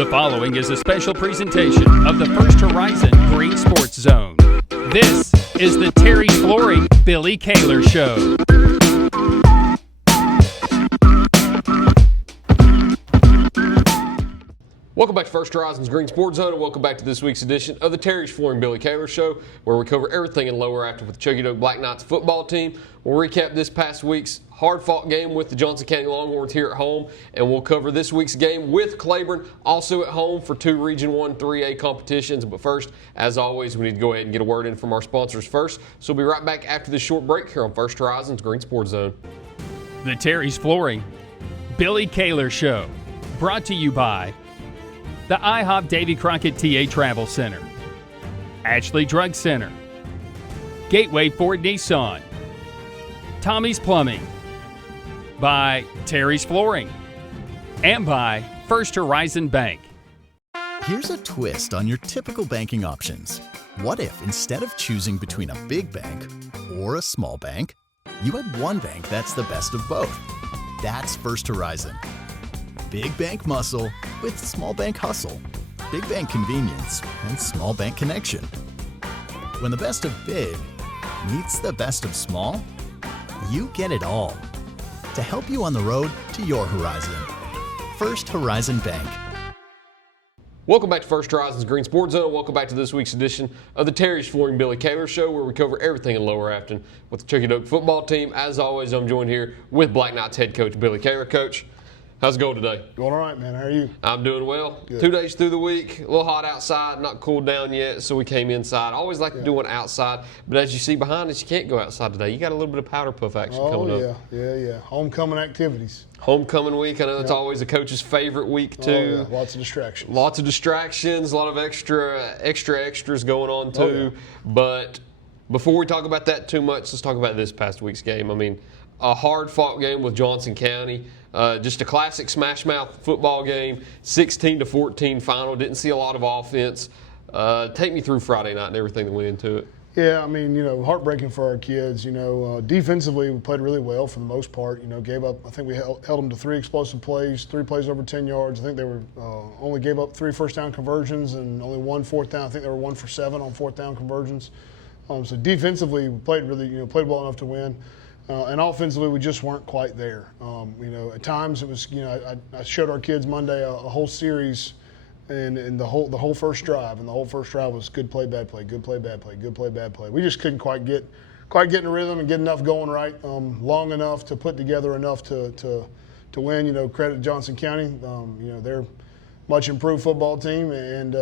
The following is a special presentation of the First Horizon Green Sports Zone. This is the Terry Flooring Billy Kaylor Show. Welcome back to First Horizon's Green Sports Zone, and welcome back to this week's edition of the Terry's Flooring Billy Kaylor Show, where we cover everything in Lower Afton with the Chuckey Doak Black Knights football team. We'll recap this past week's hard-fought game with the Johnson County Longhorns here at home, and we'll cover this week's game with Claiborne, also at home for two Region 1 3A competitions. But first, as always, we need to go ahead and get a word in from our sponsors first. So we'll be right back after this short break here on First Horizon's Green Sports Zone. The Terry's Flooring Billy Kaylor Show, brought to you by the IHOP Davy Crockett TA Travel Center, Ashley Drug Center, Gateway Ford Nissan, Tommy's Plumbing, by Terry's Flooring, and by First Horizon Bank. Here's a twist on your typical banking options. What if instead of choosing between a big bank or a small bank, you had one bank that's the best of both? That's First Horizon. Big bank muscle with small bank hustle. Big bank convenience and small bank connection. When the best of big meets the best of small, you get it all. To help you on the road to your horizon. First Horizon Bank. Welcome back to First Horizon's Green Sports Zone. Welcome back to this week's edition of the Terry's Flooring Billy Kaylor Show, where we cover everything in Lower Afton with the Chuckey Doak football team. As always, I'm joined here with Black Knights head coach Billy Kaylor. Coach, how's it going today? Going all right, man. How are you? I'm doing well. Good. 2 days through the week, a little hot outside, not cooled down yet, so we came inside. I always like to do one outside, but as you see behind us, you can't go outside today. You got a little bit of powder puff action coming up. Yeah. Homecoming activities. Homecoming week, I know it's always a coach's favorite week too. Lots of distractions. Lots of distractions, a lot of extras going on too. But before we talk about that too much, let's talk about this past week's game. I mean, a hard-fought game with Johnson County. Just a classic smash-mouth football game, 16-14 final. Didn't see a lot of offense. Take me through Friday night and everything that went into it. Yeah, I mean, heartbreaking for our kids. Defensively, we played really well for the most part. Gave up, I think we held them to 3 explosive plays, 3 plays over 10 yards. I think they were only gave up 3 first down conversions and only 1 fourth down. I think they were 1 for 7 on fourth down conversions. So defensively, we played played well enough to win. And offensively, we just weren't quite there. At times it was, I showed our kids Monday a whole series, and the whole first drive, and the whole first drive was good play, bad play, good play, bad play, good play, bad play. We just couldn't quite get in a rhythm and get enough going right, long enough to put together enough to win. Credit Johnson County. They're much improved football team, and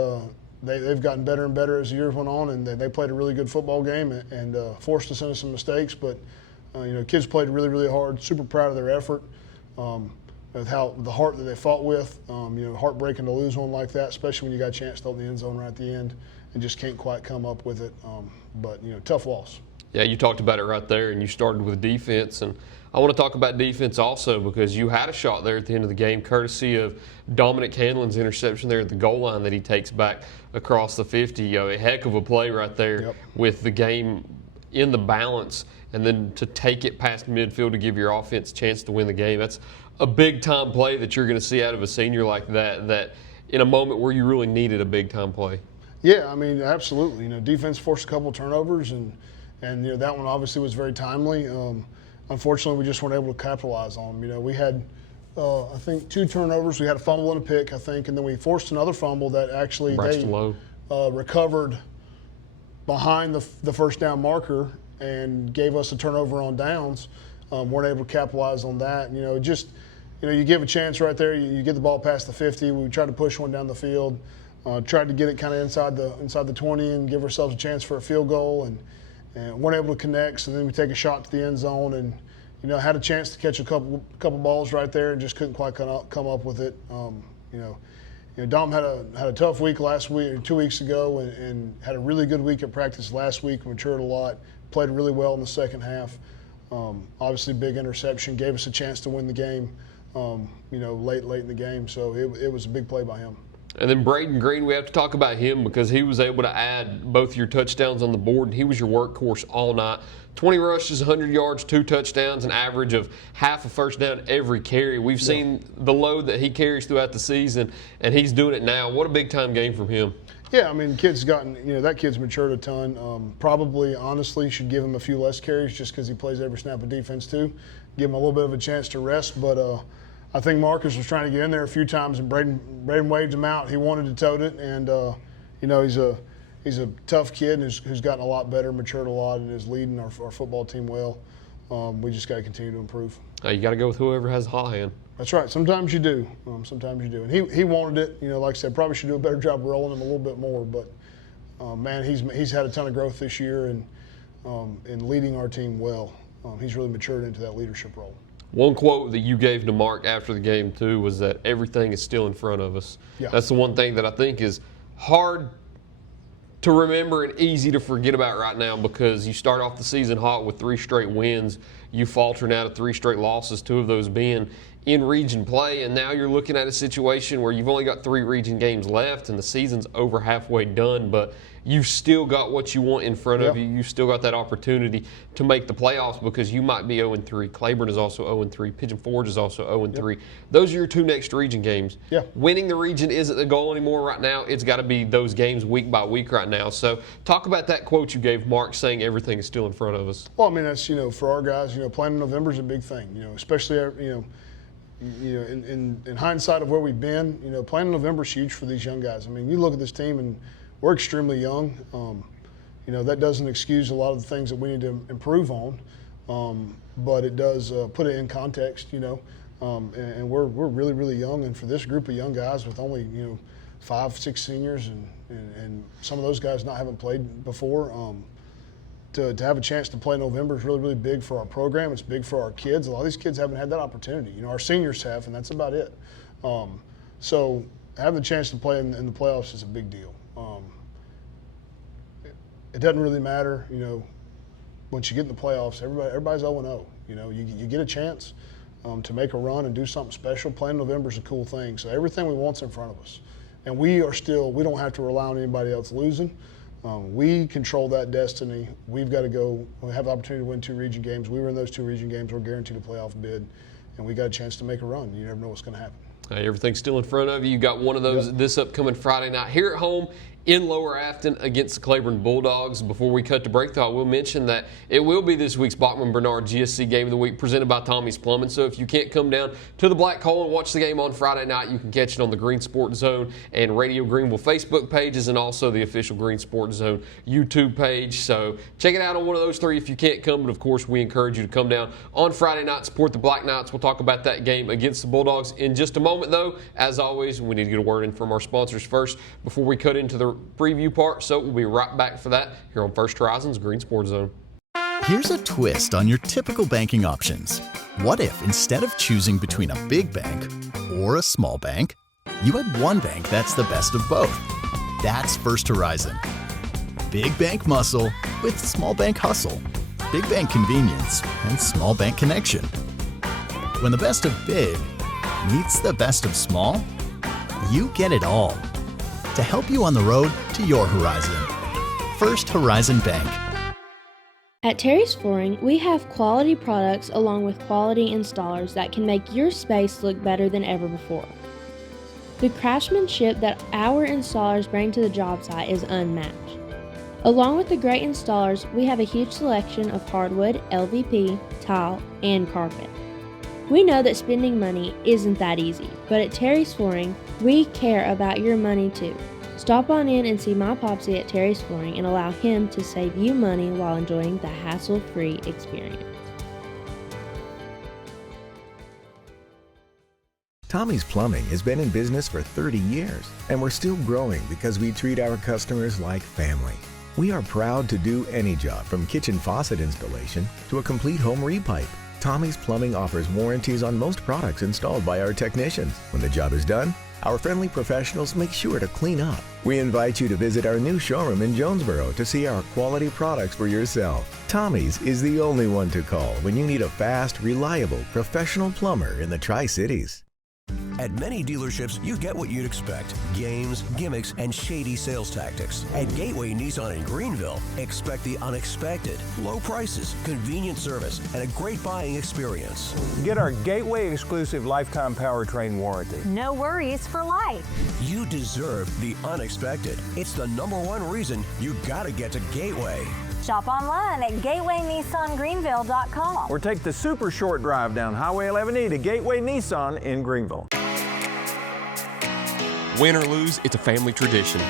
they've gotten better and better as the years went on, and they played a really good football game and forced us into some mistakes, but. Kids played really, really hard. Super proud of their effort, with how the heart that they fought with. Heartbreaking to lose one like that, especially when you got a chance to open the end zone right at the end and just can't quite come up with it. But tough loss. Yeah, you talked about it right there, and you started with defense. And I want to talk about defense also because you had a shot there at the end of the game, courtesy of Dominic Hanlon's interception there at the goal line that he takes back across the 50. A heck of a play right there with the game in the balance. And then to take it past midfield to give your offense a chance to win the game. That's a big-time play that you're going to see out of a senior like that in a moment where you really needed a big-time play. Yeah, I mean, absolutely. Defense forced a couple turnovers, and that one obviously was very timely. Unfortunately, we just weren't able to capitalize on them. We had, I think, 2 turnovers. We had a fumble and a pick, I think, and then we forced another fumble that actually recovered behind the first down marker and gave us a turnover on downs. Weren't able to capitalize on that. You give a chance right there. You get the ball past the 50. We tried to push one down the field. Tried to get it kind of inside the 20 and give ourselves a chance for a field goal, and weren't able to connect. So then we take a shot to the end zone, and had a chance to catch a couple balls right there and just couldn't quite come up with it. Dom had a tough week last week or 2 weeks ago, and had a really good week at practice last week. Matured a lot. Played really well in the second half. Obviously, big interception gave us a chance to win the game. Late in the game. So it was a big play by him. And then Braden Green, we have to talk about him because he was able to add both your touchdowns on the board, and he was your workhorse all night. 20 rushes, 100 yards, 2 touchdowns, an average of half a first down every carry. We've seen the load that he carries throughout the season, and he's doing it now. What a big-time game from him. Yeah, I mean, that kid's matured a ton. Probably, honestly, should give him a few less carries just because he plays every snap of defense too. Give him a little bit of a chance to rest, but I think Marcus was trying to get in there a few times, and Braden waved him out. He wanted to tote it, and he's a tough kid who's gotten a lot better, matured a lot, and is leading our football team well. We just got to continue to improve. You got to go with whoever has a hot hand. That's right. Sometimes you do. And he wanted it. Like I said, probably should do a better job rolling him a little bit more. But man, he's had a ton of growth this year and in leading our team well. He's really matured into that leadership role. One quote that you gave to Mark after the game too was that everything is still in front of us. Yeah. That's the one thing that I think is hard to remember and easy to forget about right now, because you start off the season hot with 3 straight wins. You falter now to 3 straight losses, 2 of those being in region play, and now you're looking at a situation where you've only got 3 region games left and the season's over halfway done, but you've still got what you want in front of you. You've still got that opportunity to make the playoffs because you might be 0-3. Claiborne is also 0-3. Pigeon Forge is also 0-3. Those are your 2 next region games. Yeah. Winning the region isn't the goal anymore right now. It's got to be those games week by week right now. So talk about that quote you gave Mark saying everything is still in front of us. Well, I mean, that's, for our guys, playing in November is a big thing, especially, in hindsight of where we've been, playing in November is huge for these young guys. I mean, you look at this team and we're extremely young. That doesn't excuse a lot of the things that we need to improve on, but it does put it in context, and we're really, really young. And for this group of young guys with only, 5, 6 seniors and some of those guys haven't played before, to have a chance to play in November is really, really big for our program. It's big for our kids. A lot of these kids haven't had that opportunity. Our seniors have, and that's about it. So having the chance to play in the playoffs is a big deal. It doesn't really matter, once you get in the playoffs, everybody's 0-0. You get a chance to make a run and do something special. Playing in November is a cool thing. So everything we want's in front of us. And we don't have to rely on anybody else losing. We control that destiny. We've got to go. We have the opportunity to win 2 region games. We were in those 2 region games. We're guaranteed a playoff bid, and we got a chance to make a run. You never know what's going to happen. Everything's still in front of you. You got one of those this upcoming Friday night here at home in Lower Afton against the Claiborne Bulldogs. Before we cut to break, though, I will mention that it will be this week's Bachman-Bernard GSC Game of the Week presented by Tommy's Plumbing. So if you can't come down to the Black Hole and watch the game on Friday night, you can catch it on the Green Sports Zone and Radio Greenville Facebook pages, and also the official Green Sports Zone YouTube page. So check it out on one of those 3 if you can't come. But, of course, we encourage you to come down on Friday night, support the Black Knights. We'll talk about that game against the Bulldogs in just a moment, though. As always, we need to get a word in from our sponsors first before we cut into the preview part. So we'll be right back for that here on First Horizon's Green Sports Zone. Here's a twist on your typical banking options. What if instead of choosing between a big bank or a small bank, you had one bank that's the best of both? That's First Horizon. Big bank muscle with small bank hustle. Big bank convenience and small bank connection. When the best of big meets the best of small, you get it all. To help you on the road to your horizon. First Horizon Bank. At Terry's Flooring, we have quality products along with quality installers that can make your space look better than ever before. The craftsmanship that our installers bring to the job site is unmatched. Along with the great installers, we have a huge selection of hardwood, LVP, tile, and carpet. We know that spending money isn't that easy, but at Terry's Flooring, we care about your money too. Stop on in and see my Popsy at Terry's Flooring and allow him to save you money while enjoying the hassle-free experience. Tommy's Plumbing has been in business for 30 years, and we're still growing because we treat our customers like family. We are proud to do any job from kitchen faucet installation to a complete home repipe. Tommy's Plumbing offers warranties on most products installed by our technicians. When the job is done, our friendly professionals make sure to clean up. We invite you to visit our new showroom in Jonesboro to see our quality products for yourself. Tommy's is the only one to call when you need a fast, reliable, professional plumber in the Tri-Cities. At many dealerships, you get what you'd expect. Games, gimmicks, and shady sales tactics. At Gateway Nissan in Greenville, expect the unexpected. Low prices, convenient service, and a great buying experience. Get our Gateway exclusive lifetime powertrain warranty. No worries for life. You deserve the unexpected. It's the #1 reason you gotta get to Gateway. Shop online at gatewaynissangreenville.com. Or take the super short drive down Highway 11E to Gateway Nissan in Greenville. Win or lose, it's a family tradition.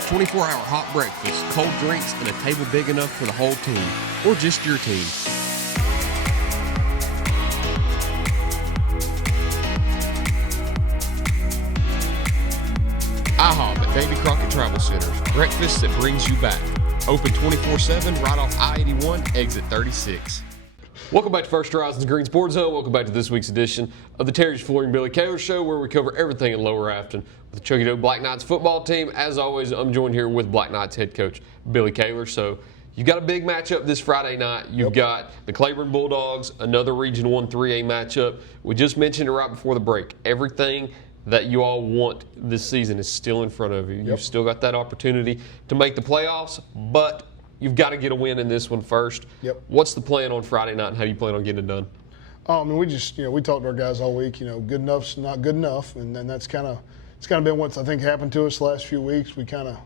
"24-hour hot breakfast, cold drinks, and a table big enough for the whole team, or just your team." IHOP at Davy Crockett Travel Centers. Breakfast that brings you back. Open 24/7 right off I-81, exit 36. Welcome back to First Horizons Green Sports Zone. Welcome back to this week's edition of the Terry's Flooring Billy Kaylor Show, where we cover everything in Lower Afton with the Chucky Doe Black Knights football team. As always, I'm joined here with Black Knights head coach Billy Kaylor. So you've got a big matchup this Friday night. You've got the Claiborne Bulldogs, another Region 1 3A matchup. We just mentioned it right before the break. Everything that you all want this season is still in front of you. You've still got that opportunity to make the playoffs, but you've got to get a win in this one first. What's the plan on Friday night, and how do you plan on getting it done? I mean, we just, we talked to our guys all week. Good enough's not good enough, and then it's kind of been what's I think happened to us the last few weeks. We kind of,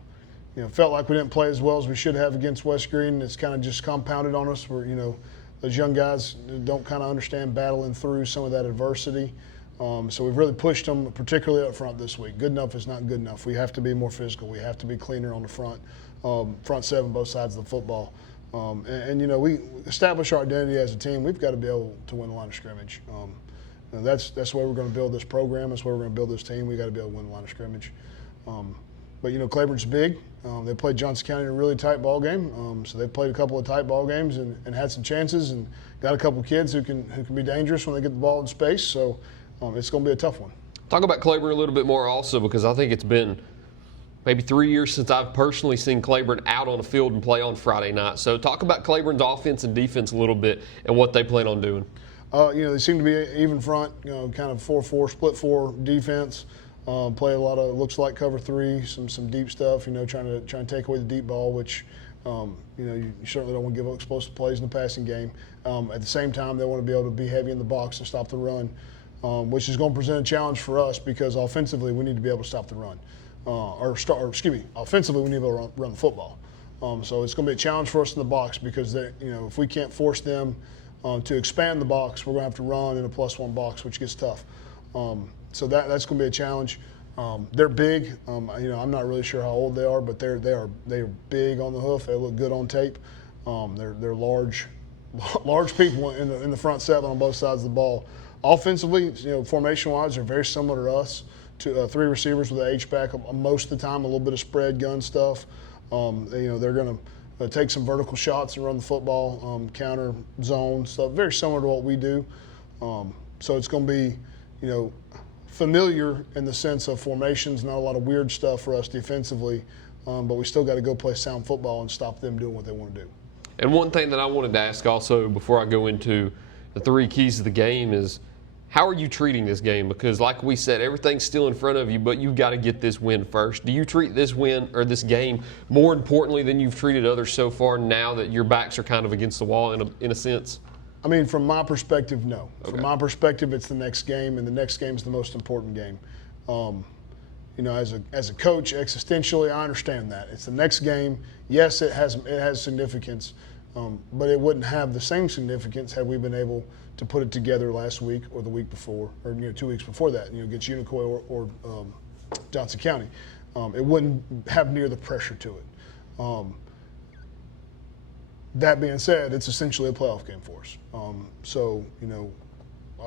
felt like we didn't play as well as we should have against West Green. And it's kind of just compounded on us. Where those young guys don't kind of understand battling through some of that adversity. So we've really pushed them, particularly up front this week. Good enough is not good enough. We have to be more physical. We have to be cleaner on the front seven, both sides of the football. We establish our identity as a team. We've got to be able to win the line of scrimmage. That's the way we're going to build this program. That's the way we're going to build this team. We've got to be able to win the line of scrimmage. But Claiborne's big. They played Johnson County in a really tight ball game. So they played a couple of tight ball games and had some chances and got a couple of kids who can be dangerous when they get the ball in space. So it's going to be a tough one. Talk about Claiborne a little bit more also, because I think it's been maybe 3 years since I've personally seen Claiborne out on the field and play on Friday night. So talk about Claiborne's offense and defense a little bit and what they plan on doing. They seem to be even front, kind of 4-4, split 4 defense. Play a lot of, looks like cover 3, some deep stuff, trying to take away the deep ball, which you certainly don't want to give up explosive plays in the passing game. At the same time, they want to be able to be heavy in the box and stop the run. Which is going to present a challenge for us because offensively we need to be able to stop the run. Offensively we need to be able to run the football. So it's going to be a challenge for us in the box because if we can't force them to expand the box, we're going to have to run in a +1 box, which gets tough. So that's going to be a challenge. They're big. I'm not really sure how old they are, but they are big on the hoof. They look good on tape. They're large people in the front seven on both sides of the ball. Offensively, formation-wise, they're very similar to us. To 3 receivers with an H-back most of the time, a little bit of spread gun stuff. They're going to take some vertical shots and run the football, counter zone stuff. Very similar to what we do. So it's going to be, familiar in the sense of formations. Not a lot of weird stuff for us defensively, but we still got to go play sound football and stop them doing what they want to do. And one thing that I wanted to ask also before I go into the 3 keys of the game is, how are you treating this game? Because like we said, everything's still in front of you, but you've got to get this win first. Do you treat this win or this game more importantly than you've treated others so far now that your backs are kind of against the wall in a sense? I mean, from my perspective, no. Okay. From my perspective, it's the next game, and the next game is the most important game. As a coach, existentially, I understand that. It's the next game. Yes, it has significance, but it wouldn't have the same significance had we been able to put it together last week or the week before, or 2 weeks before that, against Unicoi or Johnson County. It wouldn't have near the pressure to it. That being said, it's essentially a playoff game for us.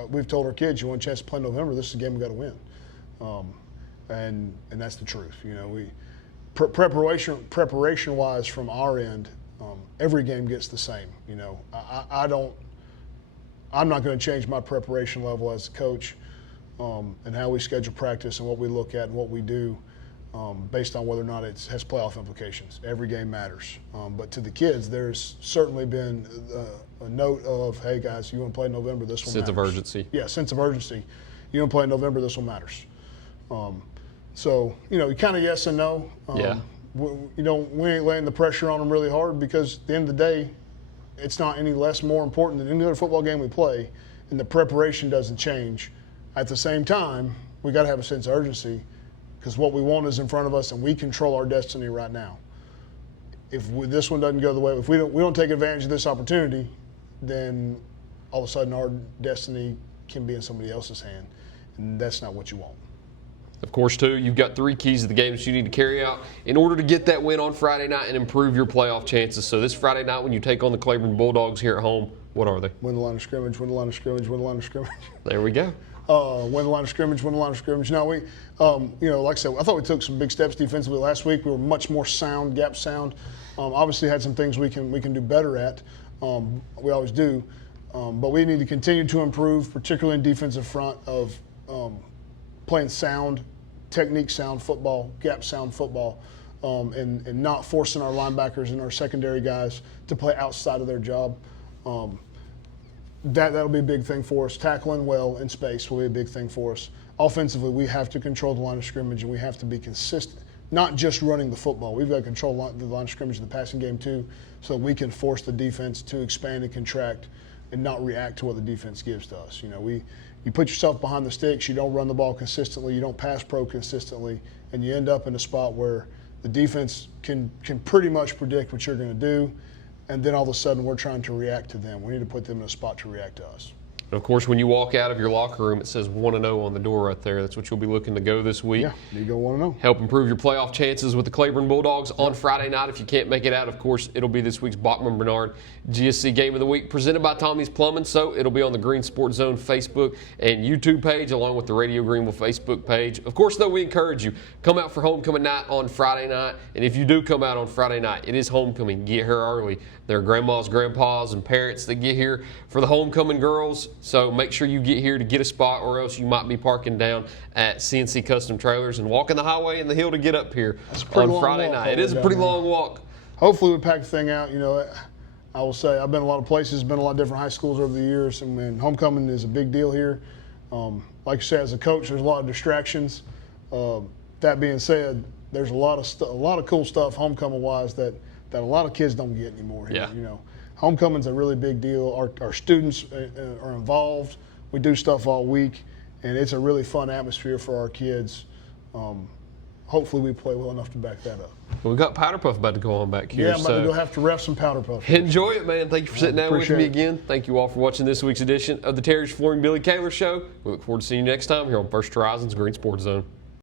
We've told our kids, you want a chance to play in November, this is a game we got to win. And that's the truth. Preparation-wise from our end, every game gets the same. I'm not going to change my preparation level as a coach and how we schedule practice and what we look at and what we do based on whether or not it has playoff implications. Every game matters. But to the kids, there's certainly been note of, hey guys, you want to play in November, this one matters. Sense of urgency. Yeah, sense of urgency. You want to play in November, this one matters. So, you kind of yes and no. We ain't laying the pressure on them really hard because at the end of the day, it's not any less more important than any other football game we play, and the preparation doesn't change. At the same time, we got to have a sense of urgency because what we want is in front of us, and we control our destiny right now. If this one doesn't go the way, if we don't take advantage of this opportunity, then all of a sudden our destiny can be in somebody else's hand, and that's not what you want. Of course, too, you've got 3 keys to the game that you need to carry out in order to get that win on Friday night and improve your playoff chances. So this Friday night when you take on the Claiborne Bulldogs here at home, what are they? Win the line of scrimmage, win the line of scrimmage, win the line of scrimmage. There we go. Win the line of scrimmage, win the line of scrimmage. Now, we, like I said, I thought we took some big steps defensively last week. We were much more sound, gap sound. Obviously had some things we can do better at. We always do. But we need to continue to improve, particularly in defensive front of playing sound, technique sound football, gap sound football, and not forcing our linebackers and our secondary guys to play outside of their job. That'll be a big thing for us. Tackling well in space will be a big thing for us. Offensively, we have to control the line of scrimmage, and we have to be consistent, not just running the football. We've got to control the line of scrimmage in the passing game too, so that we can force the defense to expand and contract and not react to what the defense gives to us. You put yourself behind the sticks, you don't run the ball consistently, you don't pass pro consistently, and you end up in a spot where the defense can pretty much predict what you're going to do, and then all of a sudden we're trying to react to them. We need to put them in a spot to react to us. And of course, when you walk out of your locker room, it says 1-0 on the door right there. That's what you'll be looking to go this week. Yeah, you go 1-0. Help improve your playoff chances with the Claiborne Bulldogs on Friday night. If you can't make it out, of course, it'll be this week's Bachman-Bernard GSC Game of the Week presented by Tommy's Plumbing. So it'll be on the Green Sports Zone Facebook and YouTube page along with the Radio Greenville Facebook page. Of course, though, we encourage you, come out for homecoming night on Friday night. And if you do come out on Friday night, it is homecoming. Get here early. There are grandmas, grandpas, and parents that get here for the homecoming girls. So make sure you get here to get a spot, or else you might be parking down at CNC Custom Trailers and walking the highway and the hill to get up here on Friday night. It is a pretty long walk. Hopefully we pack the thing out. I will say I've been a lot of places, been a lot of different high schools over the years, and homecoming is a big deal here. Like you said, as a coach, there's a lot of distractions. That being said, there's a lot of cool stuff homecoming-wise that a lot of kids don't get anymore here. Yeah. Homecoming's a really big deal. Our students are involved. We do stuff all week, and it's a really fun atmosphere for our kids. Hopefully we play well enough to back that up. Well, we've got Powder Puff about to go on back here. Yeah, I'm about to go have to ref some Powder Puff. Enjoy it, man. Thank you for sitting down with me it. again. Thank you all for watching this week's edition of the Terriers Flooring Billy Kaylor Show. We look forward to seeing you next time here on First Horizon's Green Sports Zone.